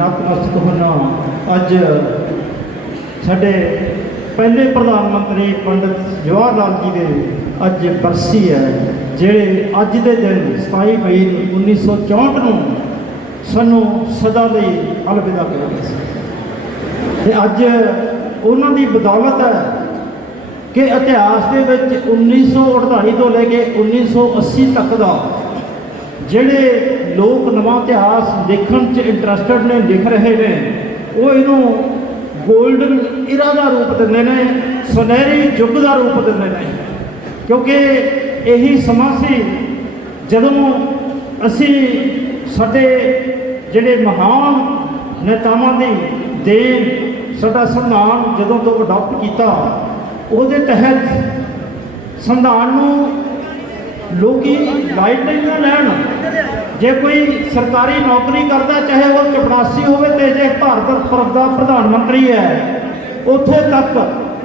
ਨਤਮਸਤਕ ਹੋਣਾ ਅੱਜ ਸਾਡੇ ਪਹਿਲੇ ਪ੍ਰਧਾਨ ਮੰਤਰੀ ਪੰਡਿਤ ਜਵਾਹਰ ਲਾਲ ਜੀ ਦੇ ਅੱਜ ਬਰਸੀ ਹੈ, ਜਿਹੜੇ ਅੱਜ ਦੇ ਦਿਨ 27 ਮਈ 1964 ਨੂੰ ਸਾਨੂੰ ਸਦਾ ਲਈ ਅਲਵਿਦਾ ਕਰਦੇ ਸੀ। ਤੇ ਅੱਜ ਉਹਨਾਂ ਦੀ ਬਦੌਲਤ ਹੈ ਕਿ ਇਤਿਹਾਸ ਦੇ ਵਿੱਚ 1948 ਤੋਂ ਲੈ ਕੇ 1980 ਤੱਕ ਦਾ ਜਿਹੜੇ ਲੋਕ ਨਵਾਂ ਇਤਿਹਾਸ ਦੇਖਣ 'ਚ ਇੰਟਰਸਟਡ ਨੇ ਲਿਖ ਰਹੇ ਨੇ, ਉਹ ਇਹਨੂੰ 골ਡਨ ਇਰਾ ਦਾ ਰੂਪ ਦਿੰਦੇ ਨੇ, ਸੁਨਹਿਰੀ ਯੁੱਗ ਦਾ ਰੂਪ ਦਿੰਦੇ ਨੇ। ਕਿਉਂਕਿ ਇਹੀ ਸਮਾਂ ਸੀ ਜਦੋਂ ਅਸੀਂ ਸਾਡੇ ਜਿਹੜੇ ਮਹਾਨ ਨੇਤਾਵਾਂ ਦੀ ਦੇਣ ਸਾਡਾ ਸੰਵਿਧਾਨ ਜਦੋਂ ਤੋਂ ਅਡਾਪਟ ਕੀਤਾ, ਉਹਦੇ ਤਹਿਤ ਸੰਵਿਧਾਨ ਨੂੰ ਲੋਕੀ ਲਾਈਟ ਨਹੀਂ ਨਾ ਲੈਣ। ਜੇ ਕੋਈ ਸਰਕਾਰੀ ਨੌਕਰੀ ਕਰਦਾ, ਚਾਹੇ ਉਹ ਚਪੜਾਸੀ ਹੋਵੇ ਤੇ ਜੇ ਭਾਰਤ ਪਰਬ ਦਾ ਪ੍ਰਧਾਨ ਮੰਤਰੀ ਹੈ, ਉੱਥੇ ਤੱਕ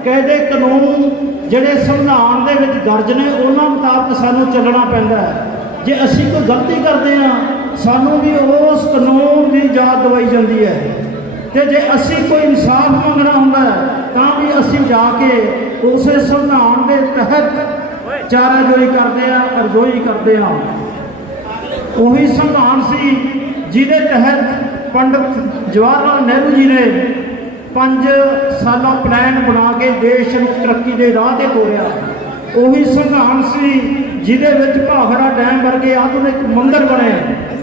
ਕਹਿੰਦੇ ਕਾਨੂੰਨ ਜਿਹੜੇ ਸੰਵਿਧਾਨ ਦੇ ਵਿੱਚ ਦਰਜ ਨੇ, ਉਹਨਾਂ ਮੁਤਾਬਕ ਸਾਨੂੰ ਚੱਲਣਾ ਪੈਂਦਾ ਹੈ। ਜੇ ਅਸੀਂ ਕੋਈ ਗਲਤੀ ਕਰਦੇ ਹਾਂ, ਸਾਨੂੰ ਵੀ ਉਸ ਕਾਨੂੰਨ ਦੀ ਯਾਦ ਦਵਾਈ ਜਾਂਦੀ ਹੈ। ਤੇ ਜੇ ਅਸੀਂ ਕੋਈ ਇਨਸਾਫ ਮੰਗਣਾ ਹੁੰਦਾ ਤਾਂ ਵੀ ਅਸੀਂ ਜਾ ਕੇ ਉਸੇ ਸੰਵਿਧਾਨ ਦੇ ਤਹਿਤ ਚਾਰਾਜੋਈ ਕਰਦੇ ਆ ਅਰਜ਼ੋਈ ਕਰਦੇ ਆ। ਉਹੀ ਸੰਵਿਧਾਨ ਸੀ, ਜਿਹਦੇ ਤਹਿਤ ਪੰਡਿਤ ਜਵਾਹਰ ਲਾਲ ਨਹਿਰੂ ਜੀ ਨੇ ਪੰਜ ਸਾਲਾ ਪਲਾਨ ਬਣਾ ਕੇ ਦੇਸ਼ ਨੂੰ ਤਰੱਕੀ ਦੇ ਰਾਹ ਤੇ ਤੋਰਿਆ। ਉਹੀ ਸੰਵਿਧਾਨ ਸੀ, ਜਿਹਦੇ ਵਿੱਚ ਭਾਖੜਾ ਡੈਮ ਵਰਗੇ ਆਧੁਨਿਕ ਮੰਦਰ ਬਣੇ।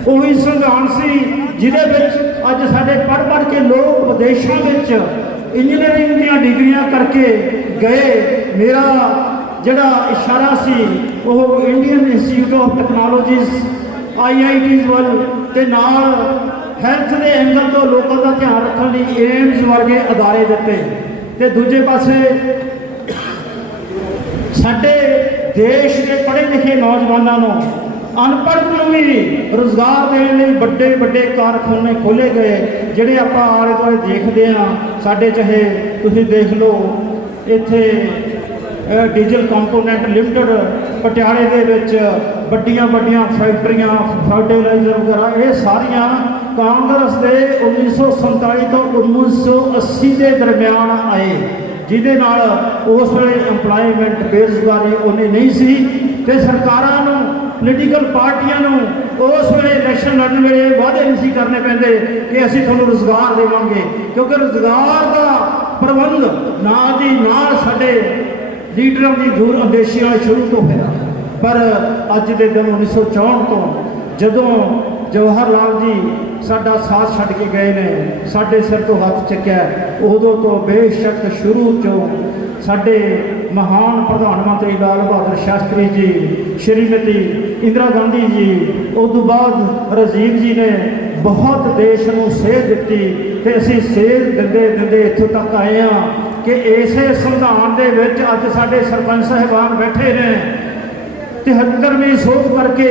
ਉਹੀ ਸੰਵਿਧਾਨ ਸੀ, ਜਿਹਦੇ ਵਿੱਚ ਅੱਜ ਸਾਡੇ ਪੜ੍ਹ ਪੜ੍ਹ ਕੇ ਲੋਕ ਵਿਦੇਸ਼ਾਂ ਵਿੱਚ ਇੰਜੀਨੀਅਰਿੰਗ ਦੀਆਂ ਡਿਗਰੀਆਂ ਕਰਕੇ ਗਏ। ਮੇਰਾ ਜਿਹੜਾ ਇਸ਼ਾਰਾ ਸੀ, ਉਹ Indian institute of technologies IITs ਵੱਲ ਤੇ ਨਾਲ ਹੈਲਥ ਦੇ ਐਂਗਲ ਤੋਂ ਲੋਕਾਂ ਦਾ ਧਿਆਨ ਰੱਖਣ ਲਈ ਏਮਸ ਵਰਗੇ ਅਦਾਰੇ ਦਿੱਤੇ। ਤੇ ਦੂਜੇ ਪਾਸੇ ਸਾਡੇ ਦੇਸ਼ ਦੇ ਪੜ੍ਹੇ ਲਿਖੇ ਨੌਜਵਾਨਾਂ ਨੂੰ ਅਨਪੜ੍ਹ ਨੂੰ ਵੀ ਰੋਜ਼ਗਾਰ ਦੇਣ ਲਈ ਵੱਡੇ ਵੱਡੇ ਕਾਰਖਾਨੇ ਖੋਲੇ ਗਏ, ਜਿਹੜੇ ਆਪਾਂ ਆਲੇ ਦੁਆਲੇ ਦੇਖਦੇ ਆ ਸਾਡੇ ਚਾਹੇ ਤੁਸੀਂ ਦੇਖ ਲਓ, ਇੱਥੇ ਡੀਜ਼ਲ ਕੰਪੋਨੈਂਟ ਲਿਮਟਿਡ ਪਟਿਆਲੇ ਦੇ ਵਿੱਚ ਵੱਡੀਆਂ ਵੱਡੀਆਂ ਫੈਕਟਰੀਆਂ ਫਰਟੀਲਾਈਜ਼ਰ ਵਗੈਰਾ, ਇਹ ਸਾਰੀਆਂ ਕਾਂਗਰਸ ਦੇ 1947 ਤੋਂ 1980 ਦੇ ਦਰਮਿਆਨ ਆਏ, ਜਿਹਦੇ ਨਾਲ ਉਸ ਵੇਲੇ EMPLOYMENT ਬੇਰੁਜ਼ਗਾਰੀ ਉਹਨੇ ਨਹੀਂ ਸੀ ਤੇ ਸਰਕਾਰਾਂ ਨੂੰ ਪੋਲੀਟੀਕਲ ਪਾਰਟੀਆਂ ਨੂੰ ਉਸ ਵੇਲੇ ਇਲੈਕਸ਼ਨ ਲੜਨ ਵੇਲੇ ਵਾਅਦੇ ਨਹੀਂ ਸੀ ਕਰਨੇ ਪੈਂਦੇ ਕਿ ਅਸੀਂ ਤੁਹਾਨੂੰ ਰੋਜ਼ਗਾਰ ਦੇਵਾਂਗੇ, ਕਿਉਂਕਿ ਰੋਜ਼ਗਾਰ ਦਾ ਪ੍ਰਬੰਧ ਨਾਲ ਦੀ ਨਾਲ ਸਾਡੇ ਲੀਡਰਾਂ ਦੀ ਦੂਰ ਅੰਦੇਸ਼ੀਆਂ ਸ਼ੁਰੂ ਤੋਂ ਹੋਇਆ। ਪਰ ਅੱਜ ਦੇ ਦਿਨ 1964 ਤੋਂ ਜਦੋਂ ਜਵਾਹਰ ਲਾਲ ਜੀ ਸਾਡਾ ਸਾਥ ਛੱਡ ਕੇ ਗਏ ਨੇ, ਸਾਡੇ ਸਿਰ ਤੋਂ ਹੱਥ ਚੱਕਿਆ, ਉਦੋਂ ਤੋਂ ਬੇਸ਼ੱਕ ਸ਼ੁਰੂ ਤੋਂ ਸਾਡੇ ਮਹਾਨ ਪ੍ਰਧਾਨ ਮੰਤਰੀ ਲਾਲ ਬਹਾਦਰ ਸ਼ਾਸਤਰੀ ਜੀ, ਸ਼੍ਰੀਮਤੀ ਇੰਦਰਾ ਗਾਂਧੀ ਜੀ ਉਸ ਤੋਂ ਬਾਅਦ ਰਾਜੀਵ ਜੀ ਨੇ ਬਹੁਤ ਦੇਸ਼ ਨੂੰ ਸੇਧ ਦਿੱਤੀ ਤੇ ਅਸੀਂ ਸੇਧ ਦਿੰਦੇ ਦਿੰਦੇ ਇੱਥੋਂ ਤੱਕ ਆਏ ਆ ਕਿ ਇਸੇ ਸੰਵਿਧਾਨ ਦੇ ਵਿੱਚ ਅੱਜ ਸਾਡੇ ਸਰਪੰਚ ਸਾਹਿਬਾਨ ਬੈਠੇ ਨੇ। 73ਵੀਂ ਸੋਧ ਕਰਕੇ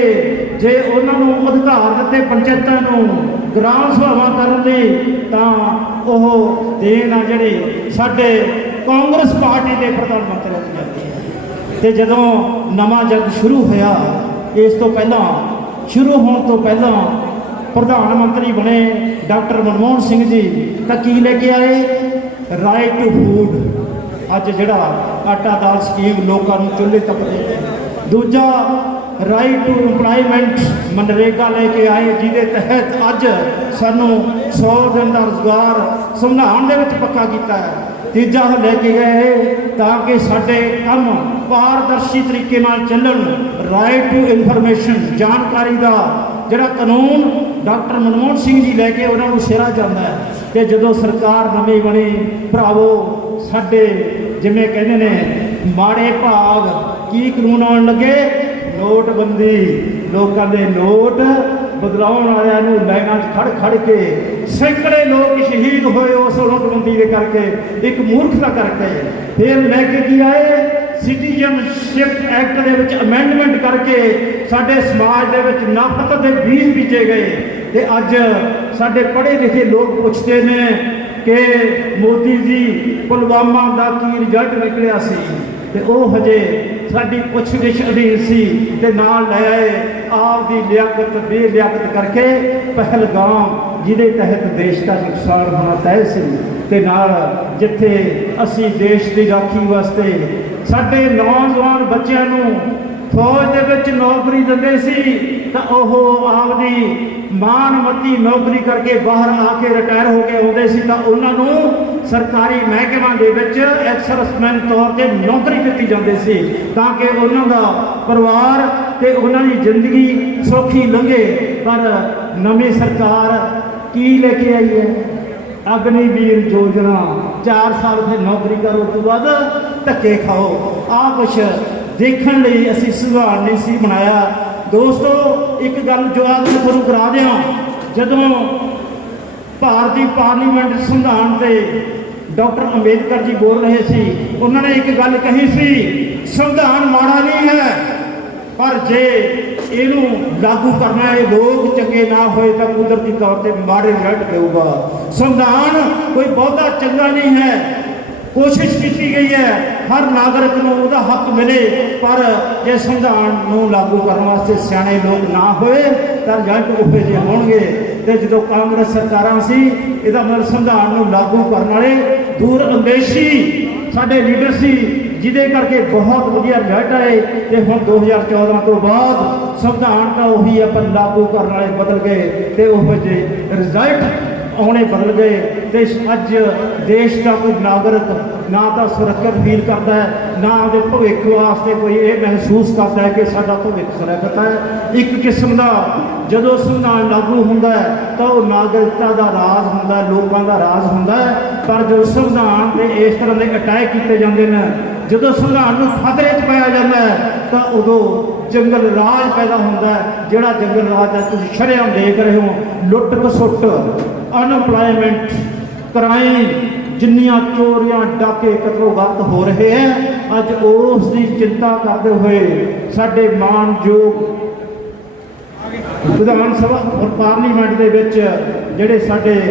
ਜੇ ਉਹਨਾਂ ਨੂੰ ਅਧਿਕਾਰ ਦਿੱਤੇ ਪੰਚਾਇਤਾਂ ਨੂੰ ਗ੍ਰਾਮ ਸਭਾਵਾਂ ਕਰਨ ਲਈ, ਤਾਂ ਉਹ ਦੇਣ ਆ ਜਿਹੜੀ ਸਾਡੇ ਕਾਂਗਰਸ ਪਾਰਟੀ ਦੇ ਪ੍ਰਧਾਨ ਮੰਤਰੀ ਨੂੰ। ਜਾਂਦੀ ਹੈ ਤੇ ਜਦੋਂ ਨਵਾਂ ਜਗ ਸ਼ੁਰੂ ਹੋਇਆ, ਇਸ ਤੋਂ ਪਹਿਲਾਂ, ਸ਼ੁਰੂ ਹੋਣ ਤੋਂ ਪਹਿਲਾਂ ਪ੍ਰਧਾਨ ਮੰਤਰੀ ਬਣੇ ਡਾਕਟਰ ਮਨਮੋਹਨ ਸਿੰਘ ਜੀ, ਤਾਂ ਕੀ ਲੈ ਕੇ ਆਏ? ਰਾਈਟ ਟੂ ਫੂਡ ਅੱਜ ਜਿਹੜਾ ਆਟਾ ਦਾਲ ਸਕੀਮ ਲੋਕਾਂ ਨੂੰ ਚੁੱਲ੍ਹੇ ਤੱਕ ਦੇ ਦੂਜਾ ਰਾਈਟ ਟੂ EMPLOYMENT ਮਨਰੇਗਾ ਲੈ ਕੇ ਆਏ, ਜਿਹਦੇ ਤਹਿਤ ਅੱਜ ਸਾਨੂੰ 100 ਦਿਨ ਦਾ ਰੁਜ਼ਗਾਰ ਸੰਵਿਧਾਨ ਦੇ ਵਿੱਚ ਪੱਕਾ ਕੀਤਾ ਹੈ। ਤੀਜਾ ਲੈ ਕੇ ਗਏ ਤਾਂ ਕਿ ਸਾਡੇ ਕੰਮ ਪਾਰਦਰਸ਼ੀ ਤਰੀਕੇ ਨਾਲ ਚੱਲਣ। ਰਾਈਟ ਟੂ ਇਨਫੋਰਮੇਸ਼ਨ ਜਾਣਕਾਰੀ ਦਾ ਜਿਹੜਾ ਕਾਨੂੰਨ ਡਾਕਟਰ ਮਨਮੋਹਨ ਸਿੰਘ ਜੀ ਲੈ ਕੇ ਉਹਨਾਂ ਨੂੰ ਸਿਰਾ ਜਾਂਦਾ ਹੈ। ਤੇ ਜਦੋਂ ਸਰਕਾਰ ਨਵੀਂ ਬਣੀ, ਭਰਾਵੋ, ਸਾਡੇ ਜਿਵੇਂ ਕਹਿੰਦੇ ਨੇ, ਮਾੜੇ ਭਾਗ ਕੀ ਕਾਨੂੰਨ ਆਉਣ ਲੱਗੇ? ਨੋਟਬੰਦੀ। ਲੋਕਾਂ ਦੇ ਨੋਟ ਬਦਲਾਉਣ ਵਾਲਿਆਂ ਨੂੰ ਲਾਈਨਾਂ 'ਚ ਖੜ ਖੜ ਕੇ ਸੈਂਕੜੇ ਲੋਕ ਸ਼ਹੀਦ ਹੋਏ ਉਸ ਨੋਟਬੰਦੀ ਦੇ ਕਰਕੇ, ਇੱਕ ਮੂਰਖਤਾ ਕਰਕੇ। ਫਿਰ ਲੈ ਕੇ ਕੀ ਆਏ? ਸਿਟੀਜ਼ਨਸ਼ਿਪ ਐਕਟ ਦੇ ਵਿੱਚ ਅਮੈਂਡਮੈਂਟ ਕਰਕੇ ਸਾਡੇ ਸਮਾਜ ਦੇ ਵਿੱਚ ਨਫ਼ਰਤ ਦੇ ਬੀਜ ਬੀਜੇ ਗਏ। ਤੇ ਅੱਜ ਸਾਡੇ ਪੜ੍ਹੇ ਲਿਖੇ ਲੋਕ ਪੁੱਛਦੇ ਨੇ ਕਿ ਮੋਦੀ ਜੀ ਪੁਲਵਾਮਾ ਦਾ ਕੀ ਰਿਜ਼ਲਟ ਨਿਕਲਿਆ ਸੀ? ਤੇ ਉਹ ਹਜੇ ਸਾਡੀ ਪੁੱਛਗਿੱਛ ਅਧੀਨ ਸੀ ਤੇ ਨਾਲ ਲੈ ਆਏ ਆਪ ਦੀ ਲਿਆਕਤ, ਬੇਲਿਆਕਤ ਕਰਕੇ ਪਹਿਲਗਾਮ, ਜਿਹਦੇ ਤਹਿਤ ਦੇਸ਼ ਦਾ ਨੁਕਸਾਨ ਹੋਣਾ ਤੈਅ ਸੀ। ਤੇ ਨਾਲ ਜਿੱਥੇ ਅਸੀਂ ਦੇਸ਼ ਦੀ ਰਾਖੀ ਵਾਸਤੇ ਸਾਡੇ ਨੌਜਵਾਨ ਬੱਚਿਆਂ ਨੂੰ ਫੌਜ ਦੇ ਵਿੱਚ ਨੌਕਰੀ ਦਿੰਦੇ ਸੀ ਤਾਂ ਉਹ ਆਪਦੀ ਮਾਨਮਤੀ ਨੌਕਰੀ ਕਰਕੇ ਬਾਹਰ ਆ ਕੇ ਰਿਟਾਇਰ ਹੋ ਕੇ ਆਉਂਦੇ ਸੀ ਤਾਂ ਉਹਨਾਂ ਨੂੰ ਸਰਕਾਰੀ ਮਹਿਕਮਿਆਂ ਦੇ ਵਿੱਚ ਐਕਸਰਸਮੈਨ ਤੌਰ ਤੇ ਨੌਕਰੀ ਦਿੱਤੀ ਜਾਂਦੀ ਸੀ ਤਾਂ ਕਿ ਉਹਨਾਂ ਦਾ ਪਰਿਵਾਰ ਤੇ ਉਹਨਾਂ ਦੀ ਜ਼ਿੰਦਗੀ ਸੌਖੀ ਲੰਘੇ। ਪਰ ਨਵੀਂ ਸਰਕਾਰ ਕੀ ਲੈ ਕੇ ਆਈ ਹੈ? ਅਗਨੀਵੀਰ ਯੋਜਨਾ 4 ਸਾਲ 'ਤੇ ਨੌਕਰੀ ਕਰੋ ਤੋਂ ਬਾਅਦ ਧੱਕੇ ਖਾਓ। ਆ ਕੁਛ ਦੇਖਣ ਲਈ ਅਸੀਂ ਸੁਧਾਰ ਨਹੀਂ ਸੀ ਬਣਾਇਆ। ਦੋਸਤੋ ਇੱਕ ਗੱਲ ਜਵਾਬ ਆਪ ਮੈਂ ਤੁਹਾਨੂੰ ਕਰਾ ਦਿਆਂ, ਜਦੋਂ ਭਾਰਤੀ ਪਾਰਲੀਮੈਂਟ ਸੰਵਿਧਾਨ ਤੇ ਡਾਕਟਰ ਅੰਬੇਦਕਰ ਜੀ ਬੋਲ ਰਹੇ ਸੀ, ਉਹਨਾਂ ਨੇ ਇੱਕ ਗੱਲ ਕਹੀ ਸੀ, ਸੰਵਿਧਾਨ ਮਾੜਾ ਨਹੀਂ ਹੈ, ਪਰ ਜੇ ਇਹਨੂੰ ਲਾਗੂ ਕਰਨਾ ਇਹ ਲੋਕ ਚੰਗੇ ਨਾ ਹੋਏ ਤਾਂ ਕੁਦਰਤੀ ਤੌਰ ਤੇ ਮਾੜੇ ਰਿਜ਼ਲਟ ਦੇਊਗਾ। ਸੰਵਿਧਾਨ ਕੋਈ ਬਹੁਤਾ ਚੰਗਾ ਨਹੀਂ ਹੈ ਕੋਸ਼ਿਸ਼ ਕੀਤੀ ਗਈ ਹੈ। ਹਰ ਨਾਗਰਿਕ ਨੂੰ ਉਹਦਾ ਹੱਕ ਮਿਲੇ, ਪਰ ਜੇ ਸੰਵਿਧਾਨ ਨੂੰ ਲਾਗੂ ਕਰਨ ਵਾਸਤੇ ਸਿਆਣੇ ਲੋਕ ਨਾ ਹੋਏ, ਤਾਂ ਰਿਜ਼ਲਟ ਉਹੋ ਜਿਹੇ ਹੋਣਗੇ, ਤੇ ਜਦੋਂ ਕਾਂਗਰਸ ਸਰਕਾਰਾਂ ਸੀ, ਇਹਦਾ ਮਤਲਬ ਸੰਵਿਧਾਨ ਨੂੰ ਲਾਗੂ ਕਰਨ ਵਾਲੇ ਦੂਰ ਅੰਦੇਸ਼ੀ ਸਾਡੇ ਲੀਡਰ ਸੀ, ਜਿਹਦੇ ਕਰਕੇ ਬਹੁਤ ਵਧੀਆ ਰਿਜ਼ਲਟ ਆਏ, ਤੇ ਹੁਣ 2014 ਤੋਂ ਬਾਅਦ ਸੰਵਿਧਾਨ ਤਾਂ ਉਹੀ ਹੈ ਪਰ ਲਾਗੂ ਕਰਨ ਵਾਲੇ ਬਦਲ ਗਏ, ਤੇ ਉਹ ਜਿਹੇ ਰਿਜ਼ਲਟ ਆਉਣੇ ਬਦਲ ਗਏ ਤੇ ਅੱਜ ਦੇਸ਼ ਦਾ ਕੋਈ ਨਾਗਰਿਕ ਨਾ ਤਾਂ ਸੁਰੱਖਿਅਤ ਫੀਲ ਕਰਦਾ ਹੈ, ਨਾ ਉਹਦੇ ਭਵਿੱਖ ਵਾਸਤੇ ਕੋਈ ਇਹ ਮਹਿਸੂਸ ਕਰਦਾ ਹੈ ਕਿ ਸਾਡਾ ਭਵਿੱਖ ਸੁਰੱਖਿਅਤ ਹੈ। ਇੱਕ ਕਿਸਮ ਦਾ ਜਦੋਂ ਸੰਵਿਧਾਨ ਲਾਗੂ ਹੁੰਦਾ ਹੈ, ਤਾਂ ਉਹ ਨਾਗਰਿਕਤਾ ਦਾ ਰਾਜ ਹੁੰਦਾ ਲੋਕਾਂ ਦਾ ਰਾਜ ਹੁੰਦਾ ਪਰ ਜੋ ਸੰਵਿਧਾਨ ਤੇ ਇਸ ਤਰ੍ਹਾਂ ਦੇ ਅਟੈਕ ਕੀਤੇ ਜਾਂਦੇ ਨੇ ਜਦੋਂ ਸੰਵਿਧਾਨ ਨੂੰ ਖਤਰੇ 'ਚ ਪਾਇਆ ਜਾਂਦਾ ਹੈ, ਤਾਂ ਉਦੋਂ ਜੰਗਲ ਰਾਜ ਪੈਦਾ ਹੁੰਦਾ ਹੈ, ਜਿਹੜਾ ਜੰਗਲ ਰਾਜ ਹੈ ਤੁਸੀਂ ਸ਼ਰੇਆਮ ਦੇਖ ਰਹੇ ਹੋ, ਲੁੱਟ ਖਸੁੱਟ ਅਨਪਲਾਈਮੈਂਟ ਕ੍ਰਾਈਮ ਜਿੰਨੀਆਂ ਚੋਰੀਆਂ, ਡਾਕੇ ਕਤਲੋ ਗਲਤ ਹੋ ਰਹੇ ਹੈ, ਅੱਜ ਉਸ ਦੀ ਚਿੰਤਾ ਕਰਦੇ ਹੋਏ ਸਾਡੇ ਮਾਨਯੋਗ ਵਿਧਾਨ ਸਭਾ ਔਰ ਪਾਰਲੀਮੈਂਟ ਦੇ ਵਿੱਚ ਜਿਹੜੇ ਸਾਡੇ